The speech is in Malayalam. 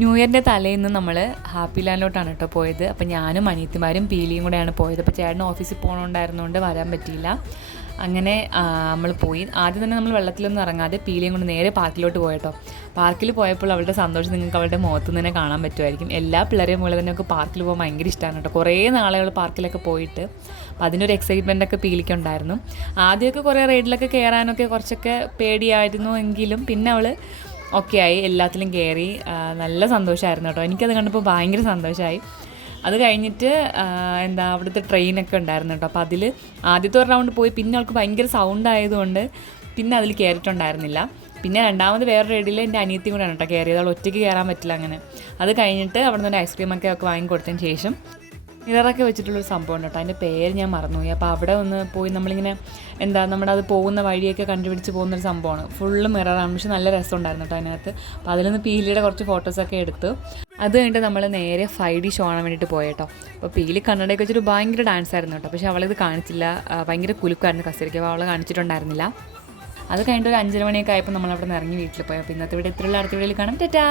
ന്യൂ ഇയറിൻ്റെ തലേന്ന് നമ്മൾ ഹാപ്പി ലാൻഡിലോട്ടാണ് കേട്ടോ പോയത്. അപ്പോൾ ഞാനും അനിയത്തിമാരും പീലിയും കൂടെയാണ് പോയത്. അപ്പോൾ ചേട്ടൻ ഓഫീസിൽ പോകണമുണ്ടായിരുന്നുകൊണ്ട് വരാൻ പറ്റിയില്ല. അങ്ങനെ നമ്മൾ പോയി. ആദ്യം തന്നെ നമ്മൾ വെള്ളത്തിലൊന്നും ഇറങ്ങാതെ പീലിയും കൊണ്ട് നേരെ പാർക്കിലോട്ട് പോയിട്ടോ. പാർക്കിൽ പോയപ്പോൾ അവളുടെ സന്തോഷം നിങ്ങൾക്ക് അവളുടെ മുഖത്ത് നിന്ന് തന്നെ കാണാൻ പറ്റുമായിരിക്കും. എല്ലാ പിള്ളേരെയും പോലെ തന്നെ ഒക്കെ പാർക്കിൽ പോകാൻ ഭയങ്കര ഇഷ്ടമാണ് കേട്ടോ. കുറേ നാളുകൾ പാർക്കിലൊക്കെ പോയിട്ട് അപ്പോൾ അതിനൊരു എക്സൈറ്റ്മെൻറ്റൊക്കെ പീലിക്കുണ്ടായിരുന്നു. ആദ്യമൊക്കെ കുറേ റൈഡിലൊക്കെ കയറാനൊക്കെ കുറച്ചൊക്കെ പേടിയായിരുന്നു എങ്കിലും പിന്നെ അവൾ ഓക്കെ ആയി, എല്ലാത്തിലും കയറി. നല്ല സന്തോഷമായിരുന്നു കേട്ടോ. എനിക്കത് കണ്ടപ്പോൾ ഭയങ്കര സന്തോഷമായി. അത് കഴിഞ്ഞിട്ട് അവിടുത്തെ ട്രെയിനൊക്കെ ഉണ്ടായിരുന്നു കേട്ടോ. അപ്പോൾ അതിൽ ആദ്യത്തെ ഒരു റൗണ്ട് പോയി, പിന്നെ അവൾക്ക് ഭയങ്കര സൗണ്ട് ആയതുകൊണ്ട് പിന്നെ അതിൽ കയറിയിട്ടുണ്ടായിരുന്നില്ല. പിന്നെ രണ്ടാമത് വേറെ റൈഡിൽ എൻ്റെ അനിയത്തിയും കൂടെയാണ് കേട്ടോ കയറിയത്. അവൾ ഒറ്റയ്ക്ക് കയറാൻ പറ്റില്ല അങ്ങനെ. അത് കഴിഞ്ഞിട്ട് അവിടെ നിന്ന് ഐസ്ക്രീമൊക്കെ വാങ്ങിക്കൊടുത്തതിന് ശേഷം മിററൊക്കെ വെച്ചിട്ടുള്ളൊരു സംഭവം കേട്ടോ. അതിൻ്റെ പേര് ഞാൻ മറന്നുപോയി. അപ്പോൾ അവിടെ ഒന്ന് പോയി നമ്മളിങ്ങനെ നമ്മുടെ അത് പോകുന്ന വഴിയൊക്കെ കണ്ടുപിടിച്ച് പോകുന്നൊരു സംഭവമാണ്. ഫുള്ള് മിററാണ്, പക്ഷെ നല്ല രസമുണ്ടായിരുന്നു കേട്ടോ അതിനകത്ത്. അപ്പോൾ അതിലൊന്ന് പീലിയുടെ കുറച്ച് ഫോട്ടോസൊക്കെ എടുത്തു. അത് കഴിഞ്ഞിട്ട് നമ്മൾ നേരെ 5D ഷോ കാണാൻ വേണ്ടിയിട്ട് പോയേട്ടോ. അപ്പോൾ പീലി കണ്ണടയൊക്കെ വെച്ചിട്ട് ഭയങ്കര ഡാൻസ് ആയിരുന്നു കേട്ടോ. പക്ഷേ അവളിത് കാണിച്ചില്ല, ഭയങ്കര കുലുക്കായിരുന്നു കസേരയ്ക്ക്. അപ്പോൾ അവൾ കാണിച്ചിട്ടുണ്ടായിരുന്നില്ല. അത് കഴിഞ്ഞിട്ട് ഒരു 5:30 മണിയൊക്കെ ആയപ്പോൾ നമ്മളവിടെ നിന്ന് ഇറങ്ങി വീട്ടിൽ പോയി. അപ്പോൾ ഇന്നത്തെ ഇവിടെ ഇത്രയുള്ള അടുത്ത വീഡിയോയിൽ കാണാം. ടാറ്റാ.